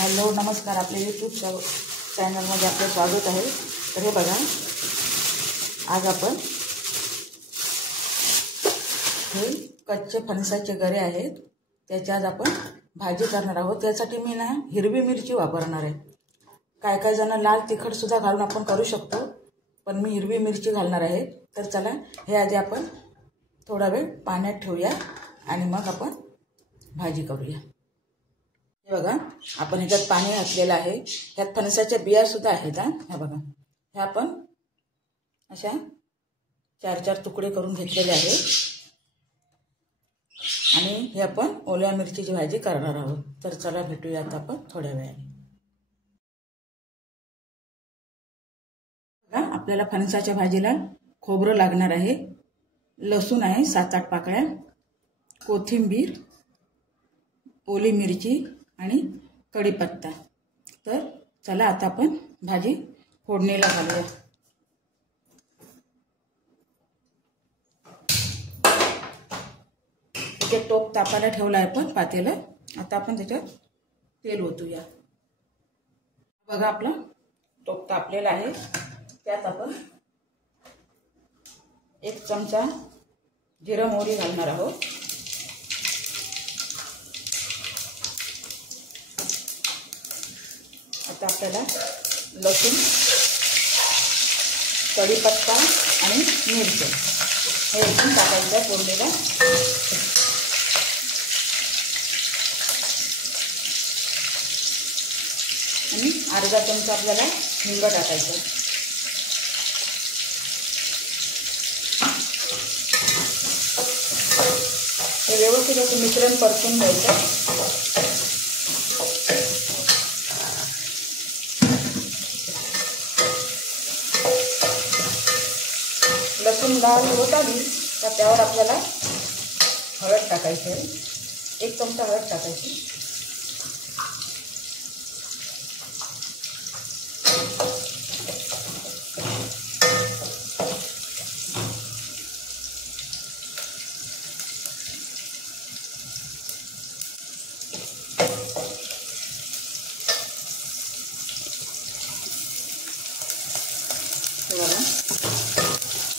Hello नमस्कार, आपल्या YouTube चॅनलमध्ये आपलं स्वागत आहे। तर हे बघा, आज आपण हे कच्चे फणसाचे गरे आहेत, त्याची आज आपण भाजी करणार आहोत। त्यासाठी मी ना हिरवी मिरची वापरणार आहे। काय काय जण लाल तिखट सुद्धा घालून आपण करू शकतो, पण मी हिरवी मिरची घालणार आहे। तर चला हे आधी आपण थोडा वेळ पाण्यात ठेवूया आणि मग आपण भाजी करूया। हे बघा, आपण ह्याच्यात पाणी घातलेलं आहे। ह्यात फणसाच्या बिया सुद्धा आहेत। हे बघा, हे आपण अशा 4-4 तुकडे करून घेतलेले आहेत आणि हे आपण ओल्या मिरचीची भाजी करणार आहोत। तर चला भेटूया आता आपण थोड्या वेळाने। बघा, आपल्याला फणसाच्या भाजीला खोबरं लागणार आहे, लसूण आहे 7-8 पाकळ्या, कोथिंबीर, ओली मिरची आणि कढीपत्ता। तर चला आता आपण भाजी फोडणीला घालूया। इथे टोप तापायला ठेवला आहे आपण पातेलं। आता आपण त्याच्यात तेल ओतूया। बघा, आपला टोप तापलेला आहे। त्यात आपण 1 चमचा जिरं मोहरी घालणार आहोत। आता आपल्याला लसूण, कढीपत्ता आणि मिरची हे एकदम टाकायचं फोडणीला। आणि अर्धा चमचा आपल्याला हिंग टाकायचं। हे व्यवस्थित असं मिश्रण परतून घ्यायचं। लसूण लाल होत आली तर त्यावर आपल्याला हळद टाकायची आहे। 1 चमचा हळद टाकायची।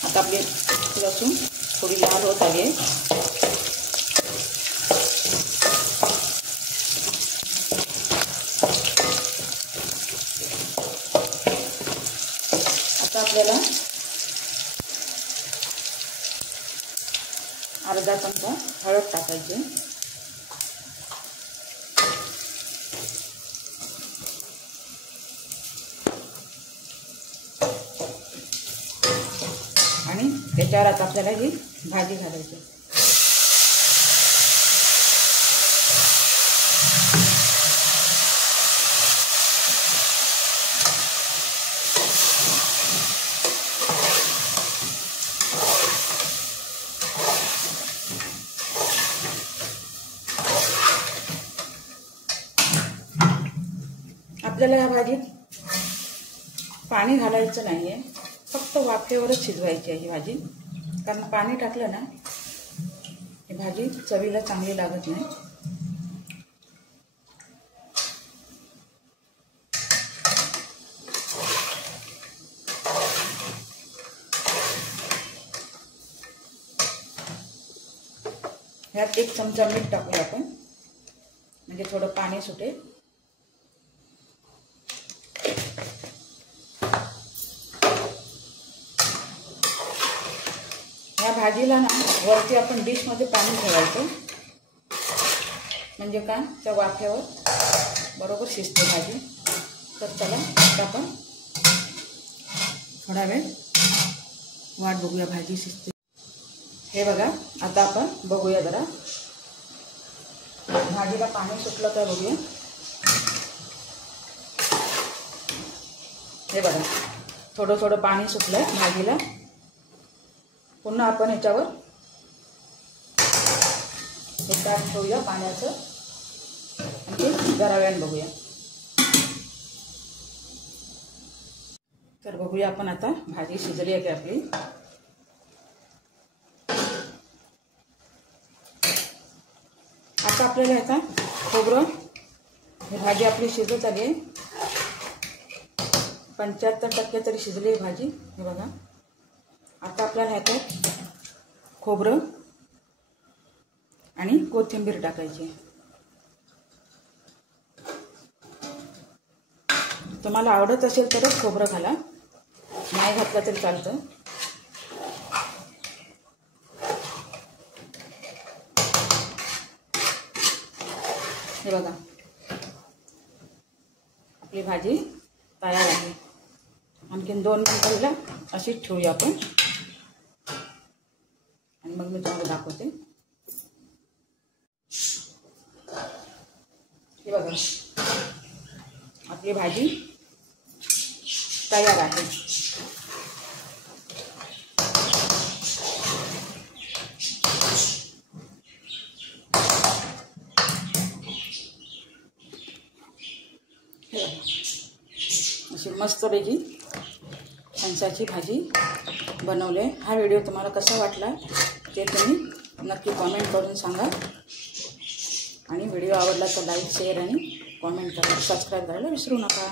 आता आपली लसूण थोडी लाल होत आली आहे। आता आपल्याला अर्धा चमचा हळद टाकायची आणि त्याच्यावर आता आपल्याला ही भाजी घालायची। आपल्याला या भाजीत पाणी घालायचं नाहीये, फक्त वाफेवरच शिजवायची आहे ही भाजी। कारण पाणी टाकलं ना ही भाजी चवीला चांगली लागत नाही। ह्यात 1 चमचा मीठ टाकूया आपण, म्हणजे थोडं पाणी सुटेल। ह्या भाजीला ना वरती आपण डिशमध्ये पाणी ठेवायचं, म्हणजे काय त्या वाफेवर बरोबर शिजते भाजी। तर चला आता आपण थोडा वेळ वाट बघूया, भाजी शिजते। हे बघा, आता आपण बघूया जरा भाजीला पाणी सुटलं तर बघूया। हे बघा, थोडं थोडं पाणी सुटलंय भाजीला। पुन्हा आपण ह्याच्यावर हे ताट ठेवूया पाण्याचं आणि ते जरा वेळ बघूया। तर बघूया आपण आता भाजी शिजली आहे की आपली। आता आपल्याला आता खोबरं ही भाजी आपली शिजत आली आहे, 75% तरी शिजली आहे भाजी. हे बघा. आता आपल्याला ह्याच्यात खोबरं आणि कोथिंबीर टाकायची. तुम्हाला आवडत असेल तरच खोबरं घाला, नाही घातलं तरी चालतं. हे बघा, आपली भाजी तयार आहे. आणखीन 2 मिनिटं हिला अशीच ठेवूया आपण आणि मग मी तुम्हाला दाखवते. हे बघा, आपली भाजी तयार आहे. अशी मस्तपैकी फणसाची भाजी बनवली आहे. हा व्हिडिओ तुम्हाला कसा वाटला ते तुम्ही नक्की कॉमेंट करून सांगा. आणि व्हिडिओ आवडला तर लाईक, शेअर आणि कॉमेंट करा. सबस्क्राईब करायला विसरू नका.